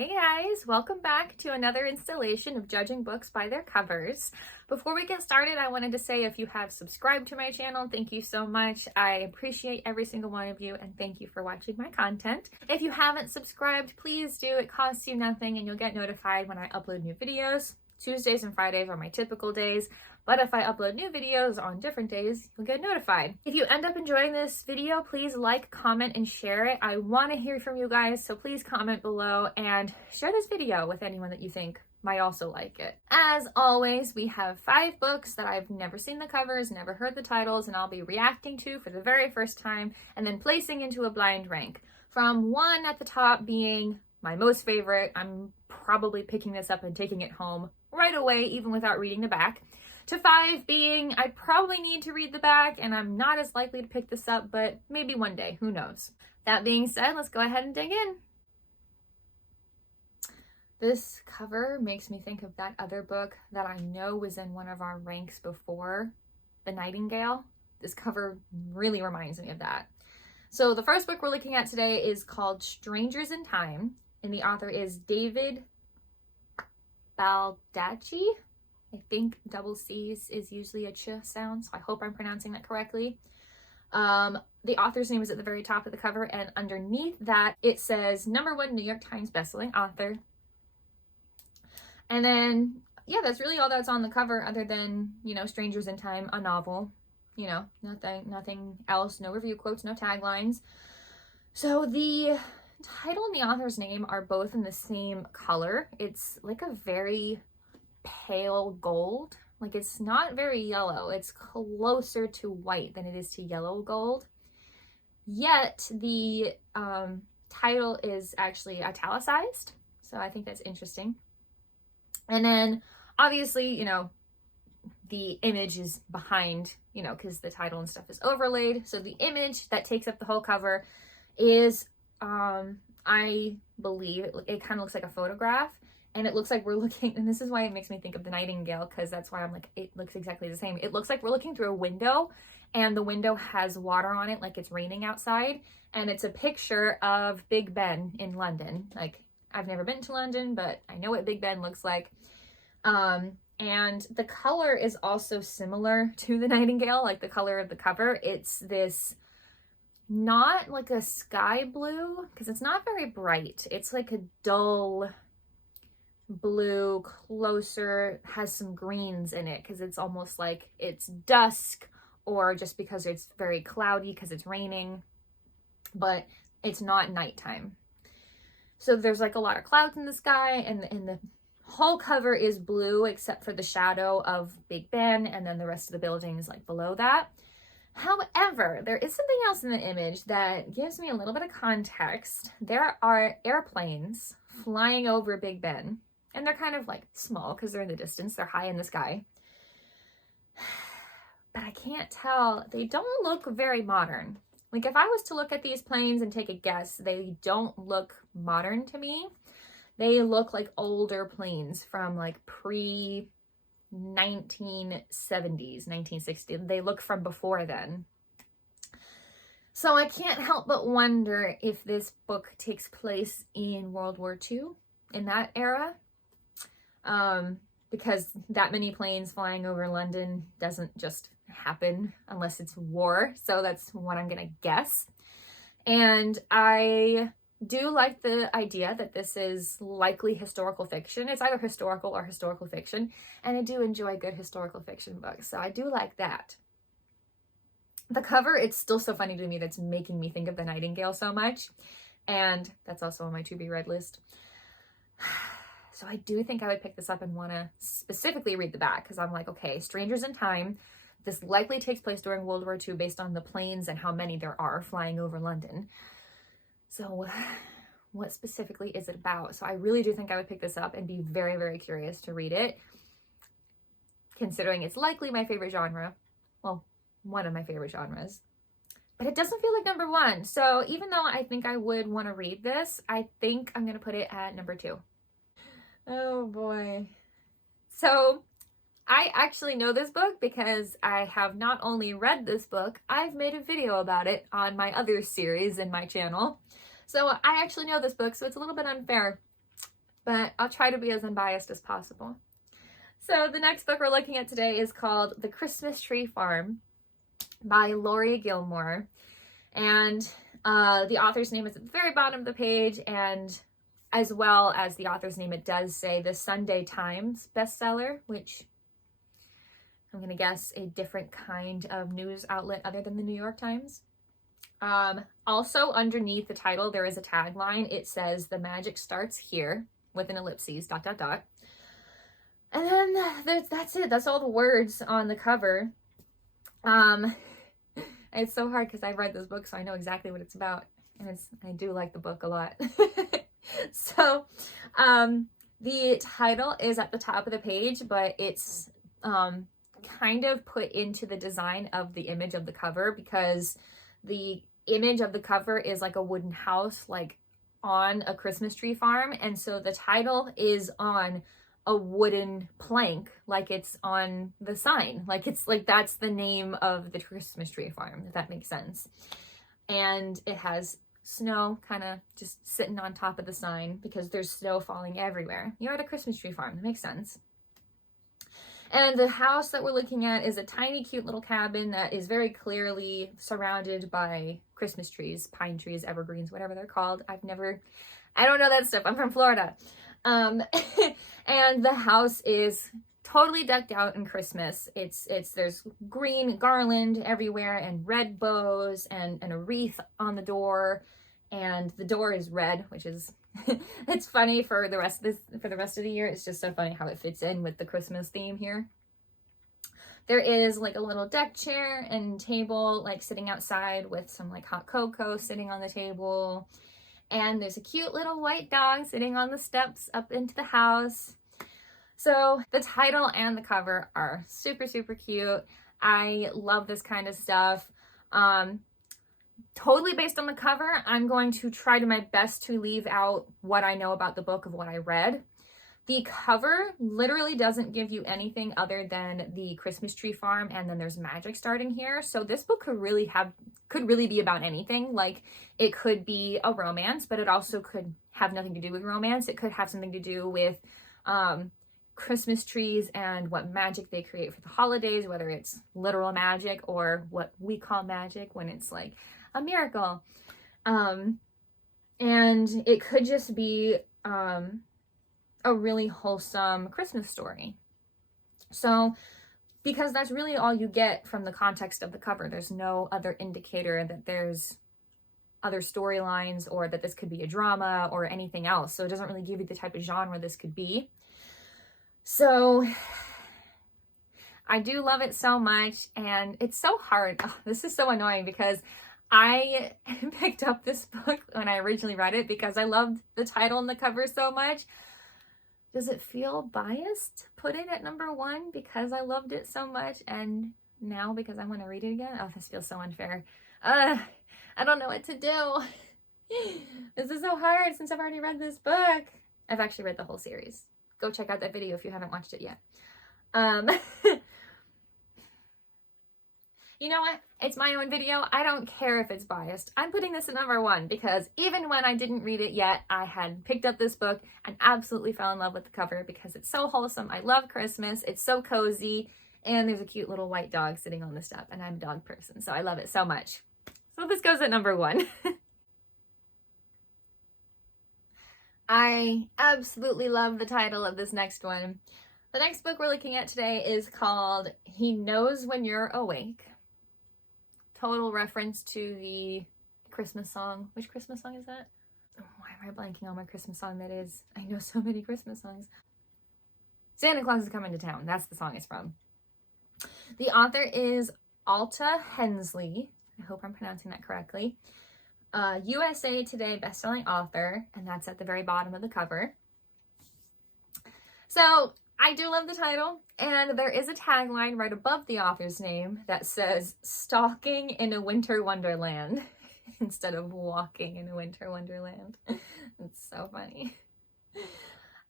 Hey guys, welcome back to another installation of Judging Books by Their Covers. Before we get started, I wanted to say if you have subscribed to my channel, thank you so much. I appreciate every single one of you and thank you for watching my content. If you haven't subscribed, please do. It costs you nothing and you'll get notified when I upload new videos. Tuesdays and Fridays are my typical days, but if I upload new videos on different days, you'll get notified. If you end up enjoying this video, please like, comment, and share it. I want to hear from you guys, so please comment below and share this video with anyone that you think might also like it. As always, we have 5 books that I've never seen the covers, never heard the titles, and I'll be reacting to for the very first time and then placing into a blind rank. From 1 at the top being my most favorite, I'm probably picking this up and taking it home right away, even without reading the back, to 5 being I probably need to read the back and I'm not as likely to pick this up, but maybe one day, who knows. That being said, let's go ahead and dig in. This cover makes me think of that other book that I know was in one of our ranks before, The Nightingale. This cover really reminds me of that. So the first book we're looking at today is called Strangers in Time, and the author is David Baldacci. I think double C's is usually a ch sound, so I hope I'm pronouncing that correctly. The author's name is at the very top of the cover, and underneath that it says #1 New York Times bestselling author. And then, yeah, that's really all that's on the cover other than, you know, Strangers in Time, a novel. You know, nothing else, no review quotes, no taglines. So the title and the author's name are both in the same color. It's like a very pale gold. Like, it's not very yellow. It's closer to white than it is to yellow gold. Yet the title is actually italicized. So I think that's interesting. And then obviously, you know, the image is behind, you know, because the title and stuff is overlaid. So the image that takes up the whole cover is, I believe, it kind of looks like a photograph. And it looks like we're looking, and this is why it makes me think of The Nightingale, because that's why I'm like, it looks exactly the same. It looks like we're looking through a window, and the window has water on it, like it's raining outside. And it's a picture of Big Ben in London. Like, I've never been to London, but I know what Big Ben looks like. And the color is also similar to The Nightingale, like the color of the cover. It's this, not like a sky blue, because it's not very bright. It's like a dull blue, closer, has some greens in it, because it's almost like it's dusk, or just because it's very cloudy because it's raining, but it's not nighttime. So there's like a lot of clouds in the sky, and the whole cover is blue except for the shadow of Big Ben, and then the rest of the building is like below that. However, there is something else in the image that gives me a little bit of context. There are airplanes flying over Big Ben, and they're kind of like small because they're in the distance, they're high in the sky. But I can't tell, they don't look very modern. Like, if I was to look at these planes and take a guess, they don't look modern to me. They look like older planes from like pre-1970s, 1960s. They look from before then. So I can't help but wonder if this book takes place in World War II, in that era. Because that many planes flying over London doesn't just happen unless it's war. So that's what I'm gonna guess. And I do like the idea that this is likely historical fiction. It's either historical or historical fiction, and I do enjoy good historical fiction books, so I do like that. The cover, it's still so funny to me that's making me think of The Nightingale so much, and that's also on my to be read list. So I do think I would pick this up and want to specifically read the back, because I'm like, okay, Strangers in Time, this likely takes place during World War II based on the planes and how many there are flying over London. So what specifically is it about? So I really do think I would pick this up and be very, very curious to read it, considering it's likely my favorite genre. Well, one of my favorite genres. But it doesn't feel like #1. So even though I think I would want to read this, I think I'm going to put it at #2. Oh boy. So I actually know this book because I have not only read this book, I've made a video about it on my other series in my channel. So I actually know this book, so it's a little bit unfair. but I'll try to be as unbiased as possible. So the next book we're looking at today is called The Christmas Tree Farm by Laurie Gilmore. And the author's name is at the very bottom of the page, and as well as the author's name, it does say the Sunday Times bestseller, which I'm going to guess a different kind of news outlet other than the New York Times. Also underneath the title, there is a tagline. It says, "The magic starts here," with an ellipses, ... And then that's it. That's all the words on the cover. It's so hard because I've read this book, so I know exactly what it's about. And I do like the book a lot. So, the title is at the top of the page, but it's kind of put into the design of the image of the cover, because the image of the cover is like a wooden house, like on a Christmas tree farm. And so the title is on a wooden plank, like it's on the sign, like it's like that's the name of the Christmas tree farm, if that makes sense. And it has snow kind of just sitting on top of the sign because there's snow falling everywhere. You're at a Christmas tree farm, it makes sense. And the house that we're looking at is a tiny, cute little cabin that is very clearly surrounded by Christmas trees, pine trees, evergreens, whatever they're called. I don't know that stuff. I'm from Florida. And the house is totally decked out in Christmas. There's green garland everywhere and red bows and a wreath on the door, and the door is red, which is it's funny for the rest of the year. It's just so funny how it fits in with the Christmas theme here. There is like a little deck chair and table like sitting outside with some like hot cocoa sitting on the table. And there's a cute little white dog sitting on the steps up into the house. So the title and the cover are super, super cute. I love this kind of stuff. Totally based on the cover, I'm going to try to my best to leave out what I know about the book of what I read. The cover literally doesn't give you anything other than the Christmas tree farm, and then there's magic starting here. So this book could really be about anything. Like, it could be a romance, but it also could have nothing to do with romance. It could have something to do with Christmas trees and what magic they create for the holidays, whether it's literal magic or what we call magic when it's like a miracle. And it could just be a really wholesome Christmas story. So, because that's really all you get from the context of the cover, there's no other indicator that there's other storylines or that this could be a drama or anything else. So it doesn't really give you the type of genre this could be. So I do love it so much, and it's so hard. Oh, this is so annoying because I picked up this book when I originally read it because I loved the title and the cover so much. Does it feel biased to put it at number 1 because I loved it so much, and now because I want to read it again? Oh, this feels so unfair. I don't know what to do. This is so hard since I've already read this book. I've actually read the whole series. Go check out that video if you haven't watched it yet. You know what? It's my own video. I don't care if it's biased. I'm putting this at number 1 because even when I didn't read it yet, I had picked up this book and absolutely fell in love with the cover because it's so wholesome. I love Christmas. It's so cozy. And there's a cute little white dog sitting on the step, and I'm a dog person, so I love it so much. So this goes at number 1. I absolutely love the title of this next one. The next book we're looking at today is called He Knows When You're Awake. Total reference to the Christmas song. Which Christmas song is that? Oh, why am I blanking on my Christmas song that is? I know so many Christmas songs. Santa Claus is Coming to Town. That's the song it's from. The author is Alta Hensley. I hope I'm pronouncing that correctly. USA Today bestselling author, and that's at the very bottom of the cover. So I do love the title, and there is a tagline right above the author's name that says "Stalking in a Winter Wonderland" instead of "Walking in a Winter Wonderland." It's so funny.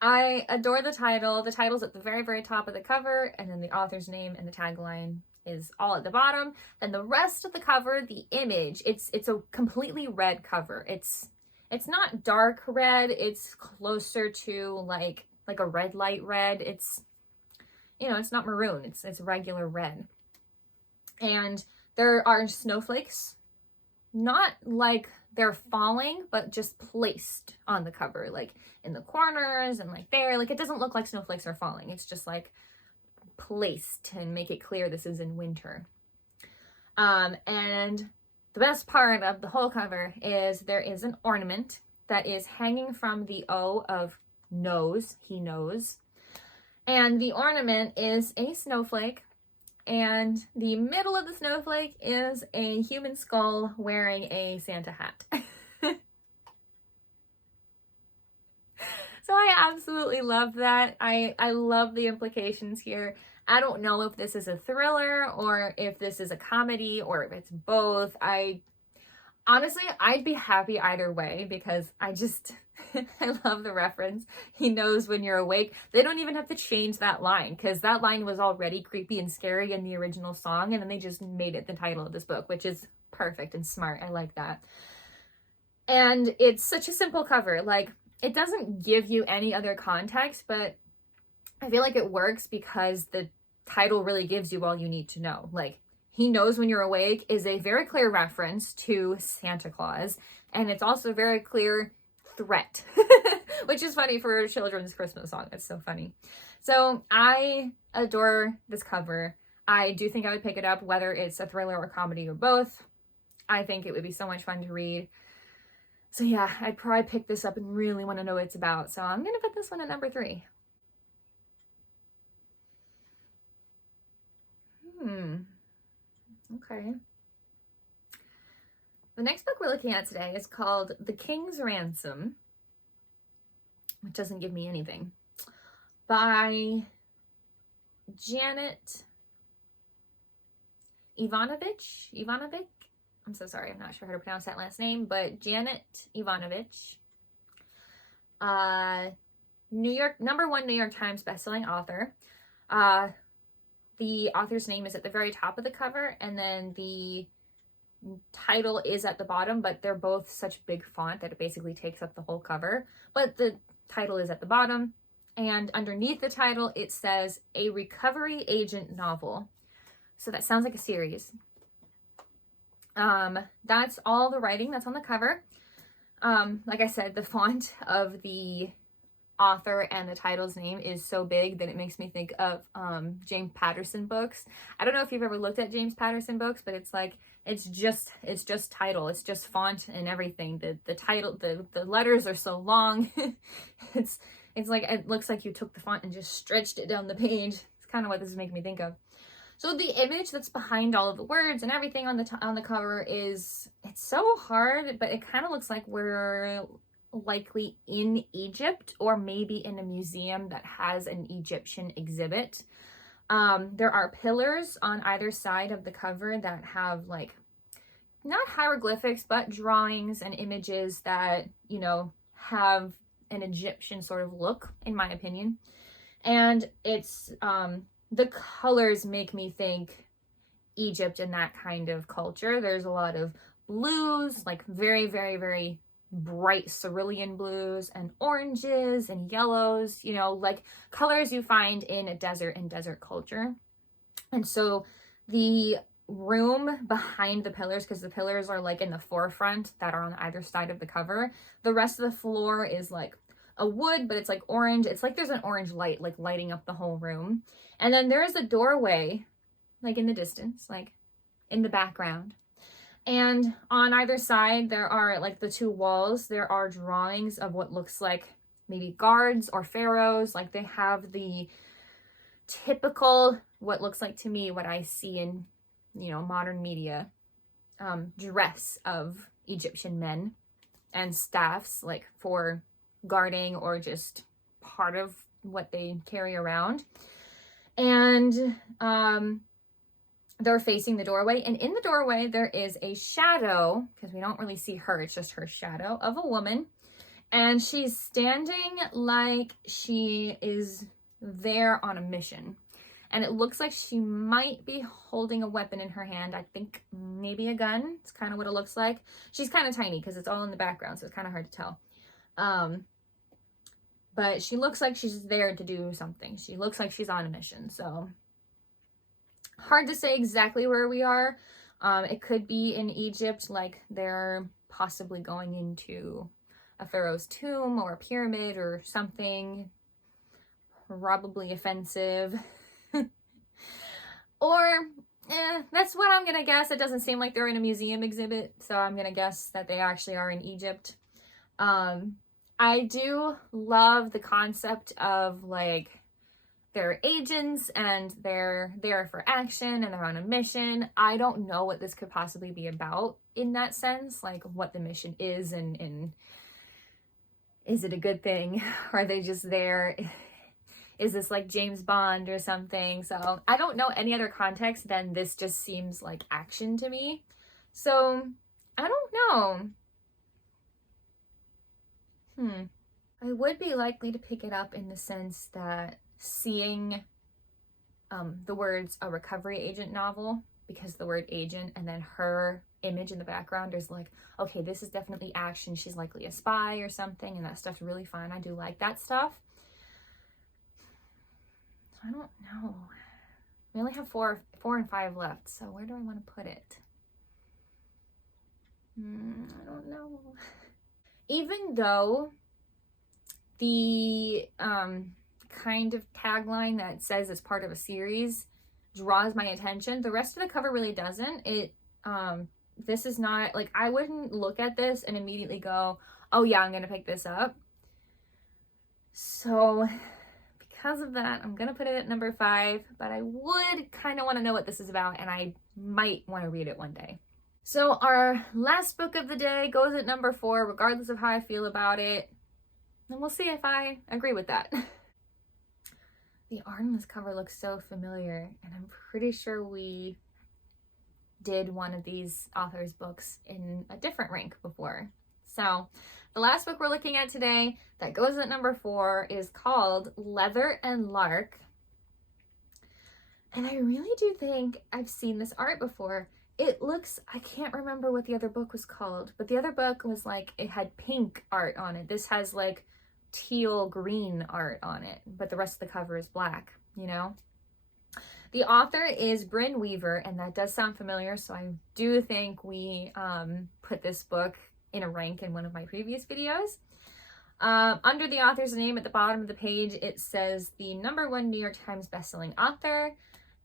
I adore the title. The title's at the very, very top of the cover, and then the author's name and the tagline is all at the bottom. And the rest of the cover, the image, it's a completely red cover. It's it's not dark red, it's closer to like a red light red. It's, you know, it's not maroon, it's regular red. And there are snowflakes, not like they're falling, but just placed on the cover, like in the corners and like there. Like, it doesn't look like snowflakes are falling. It's just like placed and make it clear this is in winter. And the best part of the whole cover is there is an ornament that is hanging from the O of knows, he knows. And the ornament is a snowflake, and the middle of the snowflake is a human skull wearing a Santa hat. So I absolutely love that. I love the implications here. I don't know if this is a thriller or if this is a comedy or if it's both. Honestly, I'd be happy either way because I love the reference. He knows when you're awake. They don't even have to change that line because that line was already creepy and scary in the original song, and then they just made it the title of this book, which is perfect and smart. I like that. And it's such a simple cover. Like, it doesn't give you any other context, but I feel like it works because the title really gives you all you need to know. Like, he knows when you're awake is a very clear reference to Santa Claus, and it's also a very clear threat, which is funny for a children's Christmas song. It's so funny. So I adore this cover. I do think I would pick it up, whether it's a thriller or comedy or both. I think it would be so much fun to read. So yeah, I'd probably pick this up and really want to know what it's about. So I'm going to put this one at number 3. Okay. The next book we're looking at today is called The King's Ransom, which doesn't give me anything, by Janet Ivanovich. I'm so sorry, I'm not sure how to pronounce that last name, but Janet Ivanovich. #1 New York Times bestselling author. The author's name is at the very top of the cover, and then the title is at the bottom, but they're both such big font that it basically takes up the whole cover. But the title is at the bottom, and underneath the title it says A Recovery Agent Novel. So that sounds like a series. That's all the writing that's on the cover. Like I said, the font of the author and the title's name is so big that it makes me think of James Patterson books. I don't know if you've ever looked at James Patterson books, but it's like it's just title, it's just font and everything. The title, the letters are so long. it's like it looks like you took the font and just stretched it down the page. It's kind of what this is making me think of. So the image that's behind all of the words and everything on the cover it's so hard, but it kind of looks like we're likely in Egypt or maybe in a museum that has an Egyptian exhibit. There are pillars on either side of the cover that have like not hieroglyphics but drawings and images that, you know, have an Egyptian sort of look, in my opinion. And it's the colors make me think Egypt and that kind of culture. There's a lot of blues, like very, very, very bright cerulean blues, and oranges and yellows, you know, like colors you find in a desert and desert culture. And so the room behind the pillars, because the pillars are like in the forefront that are on either side of the cover, the rest of the floor is like a wood, but it's like orange. It's like there's an orange light like lighting up the whole room. And then there's a doorway like in the distance, like in the background. And on either side, there are like the two walls, there are drawings of what looks like maybe guards or pharaohs. Like they have the typical, what looks like to me, what I see in, you know, modern media, dress of Egyptian men and staffs, like for guarding or just part of what they carry around. And they're facing the doorway, and in the doorway there is a shadow, because we don't really see her, it's just her shadow, of a woman, and she's standing like she is there on a mission. And it looks like she might be holding a weapon in her hand. I think maybe a gun. It's kind of what it looks like. She's kind of tiny because it's all in the background, so it's kind of hard to tell. But she looks like she's there to do something. She looks like she's on a mission, so hard to say exactly where we are. It could be in Egypt, like they're possibly going into a pharaoh's tomb or a pyramid or something probably offensive. Or that's what I'm gonna guess. It doesn't seem like they're in a museum exhibit, so I'm gonna guess that they actually are in Egypt. I do love the concept of like they're agents and they're there for action and they're on a mission. I don't know what this could possibly be about in that sense, like what the mission is and is it a good thing? Are they just there? Is this like James Bond or something? So I don't know any other context than this just seems like action to me. So I don't know. I would be likely to pick it up in the sense that seeing the words a recovery agent novel, because the word agent and then her image in the background is like, okay, this is definitely action. She's likely a spy or something, and that stuff's really fun. I do like that stuff. I don't know. We only have 4 and 5 left, so where do I want to put it? I don't know. Even though the kind of tagline that says it's part of a series draws my attention, the rest of the cover really doesn't. This is not, like, I wouldn't look at this and immediately go, oh yeah, I'm gonna pick this up. So because of that, I'm gonna put it at number 5, but I would kind of want to know what this is about, and I might want to read it one day. So our last book of the day goes at number 4, regardless of how I feel about it. And we'll see if I agree with that. The art on this cover looks so familiar, and I'm pretty sure we did one of these authors' books in a different rank before. So the last book we're looking at today that goes at number 4 is called Leather and Lark. And I really do think I've seen this art before. It looks, I can't remember what the other book was called, but the other book was like, it had pink art on it. This has like teal green art on it, but the rest of the cover is black, you know? The author is Brynne Weaver, and that does sound familiar, so I do think we put this book in a rank in one of my previous videos. Under the author's name at the bottom of the page, it says the #1 New York Times bestselling author,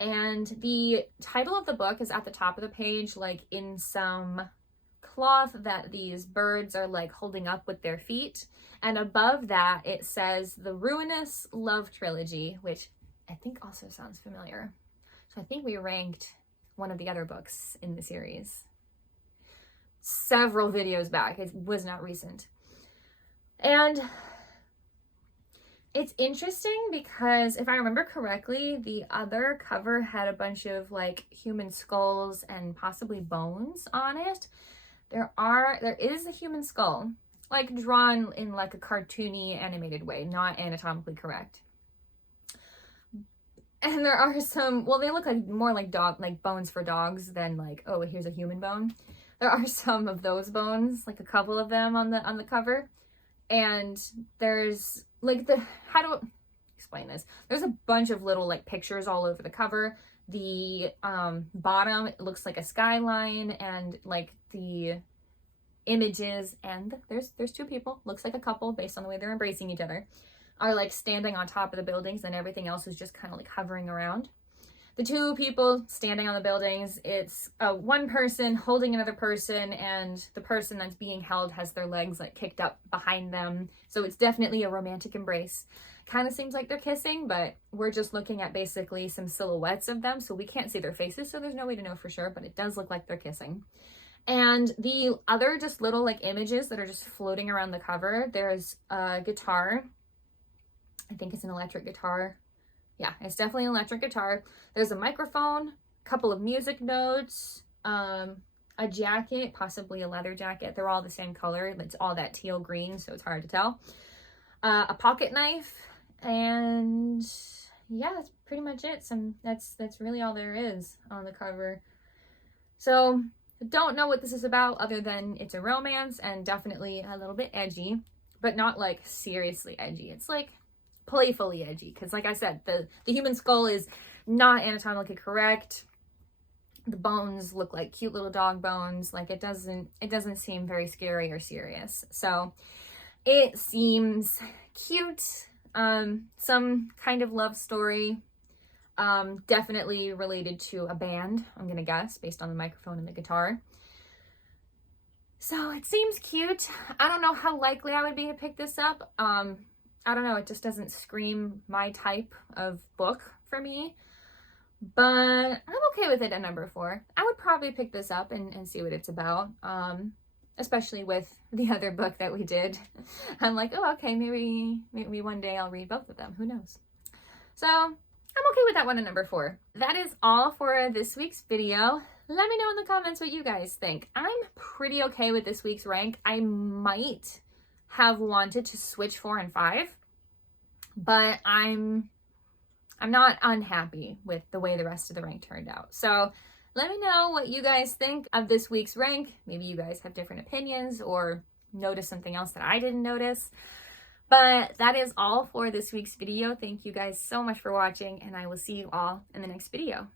and the title of the book is at the top of the page, like in some cloth that these birds are like holding up with their feet. And above that, it says The Ruinous Love Trilogy, which I think also sounds familiar. So I think we ranked one of the other books in the series several videos back. It was not recent. And it's interesting because if I remember correctly, the other cover had a bunch of like human skulls and possibly bones on it. There is a human skull, like drawn in like a cartoony animated way, not anatomically correct. And there are some, well, they look like more like bones for dogs than like, oh, here's a human bone. There are some of those bones, like a couple of them on the cover. And there's like how do I explain this? There's a bunch of little like pictures all over the cover. The bottom, it looks like a skyline, and like the images, and there's 2 people, looks like a couple based on the way they're embracing each other, are like standing on top of the buildings, and everything else is just kind of like hovering around. The 2 people standing on the buildings, it's one person holding another person, and the person that's being held has their legs like kicked up behind them. So it's definitely a romantic embrace. Kind of seems like they're kissing, but we're just looking at basically some silhouettes of them, so we can't see their faces, so there's no way to know for sure, but it does look like they're kissing. And the other just little like images that are just floating around the cover, there's a guitar. I think it's an electric guitar. Yeah, it's definitely an electric guitar. There's a microphone, a couple of music notes, a jacket, possibly a leather jacket. They're all the same color. It's all that teal green, so it's hard to tell. A pocket knife, and yeah, that's pretty much it. That's really all there is on the cover. So don't know what this is about other than it's a romance and definitely a little bit edgy, but not like seriously edgy. It's like playfully edgy because, like I said, the human skull is not anatomically correct. The bones look like cute little dog bones. Like it doesn't seem very scary or serious. So it seems cute. Some kind of love story. Definitely related to a band, I'm gonna guess, based on the microphone and the guitar. So it seems cute. I don't know how likely I would be to pick this up. I don't know, it just doesn't scream my type of book for me. But I'm okay with it at number 4. I would probably pick this up and see what it's about. Especially with the other book that we did. I'm like, oh, okay, maybe one day I'll read both of them. Who knows? So I'm okay with that one at number 4. That is all for this week's video. Let me know in the comments what you guys think. I'm pretty okay with this week's rank. I might have wanted to switch 4 and 5, but I'm not unhappy with the way the rest of the rank turned out. So let me know what you guys think of this week's rank. Maybe you guys have different opinions or notice something else that I didn't notice. But that is all for this week's video. Thank you guys so much for watching, and I will see you all in the next video.